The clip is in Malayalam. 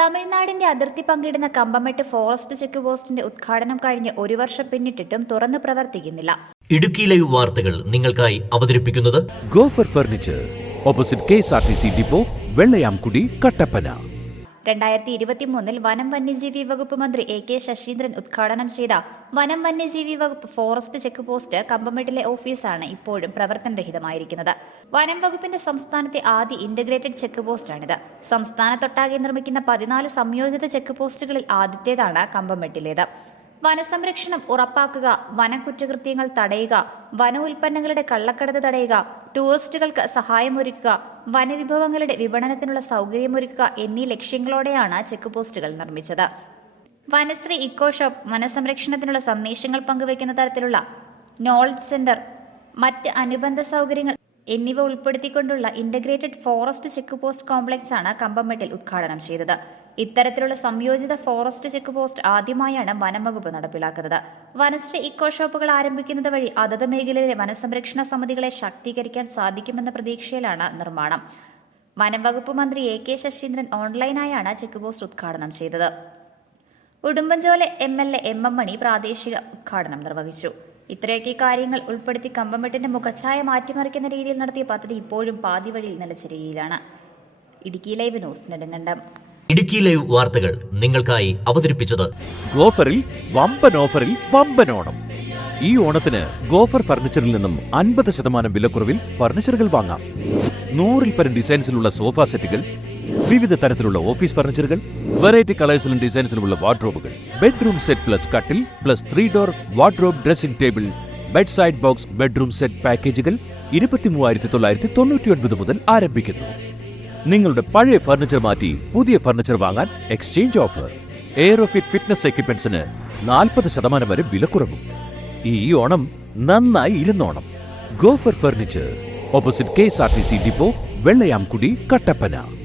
തമിഴ്നാടിന്റെ അതിർത്തി പങ്കിടുന്ന കമ്പമെട്ട് ഫോറസ്റ്റ് ചെക്ക് പോസ്റ്റിന്റെ ഉദ്ഘാടനം കഴിഞ്ഞ് ഒരു വർഷം പിന്നിട്ടിട്ടും തുറന്നു പ്രവർത്തിക്കുന്നില്ല. ഇടുക്കി ലൈവ് വാർത്തകൾ നിങ്ങൾക്കായി അവതരിപ്പിക്കുന്നത് Gofer furniture opposite K S R T C depot Vellayamkudi Kattappana. രണ്ടായിരത്തി ഇരുപത്തിമൂന്നിൽ വനം വന്യജീവി വകുപ്പ് മന്ത്രി എ കെ ശശീന്ദ്രൻ ഉദ്ഘാടനം ചെയ്ത വനം വന്യജീവി വകുപ്പ് ഫോറസ്റ്റ് ചെക്ക് പോസ്റ്റ് കമ്പമെട്ടിലെ ഓഫീസാണ് ഇപ്പോഴും പ്രവർത്തനരഹിതമായിരിക്കുന്നത്. വനം വകുപ്പിന്റെ സംസ്ഥാനത്തെ ആദ്യ ഇന്റഗ്രേറ്റഡ് ചെക്ക് പോസ്റ്റാണിത്. സംസ്ഥാനത്തൊട്ടാകെ നിർമ്മിക്കുന്ന പതിനാല് സംയോജിത ചെക്ക് പോസ്റ്റുകളിൽ ആദ്യത്തേതാണ് കമ്പമെട്ടിലേത്. വനസംരക്ഷണം ഉറപ്പാക്കുക വനകുറ്റകൃത്യങ്ങൾ തടയുക വന ഉൽപ്പന്നങ്ങളുടെ കള്ളക്കടത്ത് തടയുക ടൂറിസ്റ്റുകൾക്ക് സഹായമൊരുക്കുക വനവിഭവങ്ങളുടെ വിപണനത്തിനുള്ള സൗകര്യമൊരുക്കുക എന്നീ ലക്ഷ്യങ്ങളോടെയാണ് ചെക്ക് പോസ്റ്റുകൾ നിർമ്മിച്ചത്. വനശ്രീ ഇക്കോ ഷോപ്പ് വനസംരക്ഷണത്തിനുള്ള സന്ദേശങ്ങൾ പങ്കുവയ്ക്കുന്ന തരത്തിലുള്ള നോളജ് സെന്റർ മറ്റ് അനുബന്ധ സൗകര്യങ്ങൾ എന്നിവ ഉൾപ്പെടുത്തിക്കൊണ്ടുള്ള integrated forest check post complex ആണ് കമ്പമെട്ടിൽ ഉദ്ഘാടനം ചെയ്തത്. ഇത്തരത്തിലുള്ള സംയോജിത ഫോറസ്റ്റ് ചെക്ക് പോസ്റ്റ് ആദ്യമായാണ് വനം വകുപ്പ് നടപ്പിലാക്കുന്നത്. വനശ്രീ ഇക്കോ ഷോപ്പുകൾ ആരംഭിക്കുന്നത് വഴി അതത് മേഖലയിലെ വനസംരക്ഷണ സമിതികളെ ശാക്തീകരിക്കാൻ സാധിക്കുമെന്ന പ്രതീക്ഷയിലാണ് നിർമ്മാണം. വനം വകുപ്പ് മന്ത്രി എ കെ ശശീന്ദ്രൻ ഓൺലൈനായാണ് ചെക്ക് പോസ്റ്റ് ഉദ്ഘാടനം ചെയ്തത്. Udumbanchola M L A M M Mani പ്രാദേശിക ഉദ്ഘാടനം നിർവഹിച്ചു. ഇത്രയൊക്കെ കാര്യങ്ങൾ ഉൾപ്പെടുത്തി കമ്പമെട്ടിന്റെ മുഖച്ഛായ മാറ്റിമറിക്കുന്ന രീതിയിൽ നടത്തിയ പദ്ധതി ഇപ്പോഴും പാതി വഴിയിൽ നിലച്ചിരിക്കുകയാണ് Idukki live news Nedumkandam. Idukki live വാർത്തകൾ നിങ്ങൾക്കായി അവതരിപ്പിച്ചത് ഗോഫറിൽ വമ്പൻ ഓഫറിൽ വമ്പൻ ഓണം. ഈ ഓണത്തിന് ഗോഫർ ഫർണിച്ചറിൽ നിന്നും അൻപത് ശതമാനം വിലക്കുറവിൽ ഫർണിച്ചറുകൾ വാങ്ങാം. നൂറിൽ പരം ഡിസൈൻസിലുള്ള സോഫ സെറ്റുകൾ വിവിധ തരത്തിലുള്ള ഓഫീസ് ഫർണിച്ചറുകൾ വെറൈറ്റി കളേഴ്സിലും ഡിസൈൻസിലുമുള്ള വാർഡ്രോബുകൾ. ബെഡ്റൂം സെറ്റ് പ്ലസ് കട്ടിൽ plus three door wardrobe dressing table bed side box bedroom set പാക്കേജുകൾ ഇരുപത്തി മൂവായിരത്തി തൊള്ളായിരത്തി തൊണ്ണൂറ്റി ഒൻപത് മുതൽ ആരംഭിക്കുന്നു. നിങ്ങളുടെ പഴയ ഫർണിച്ചർ മാറ്റി പുതിയ ഫർണിച്ചർ വാങ്ങാൻ എക്സ്ചേഞ്ച് ഓഫർ. എയറോഫിറ്റ് ഫിറ്റ്നസ് എക്യുപ്മെന്റ്സിന് നാൽപ്പത് ശതമാനം വരെ വിലക്കുറവും ഈ ഓണം നന്നായി ഇരുന്നോണം Gofer furniture. Opposite K S R T C depot Vellayamkudi Kattappana.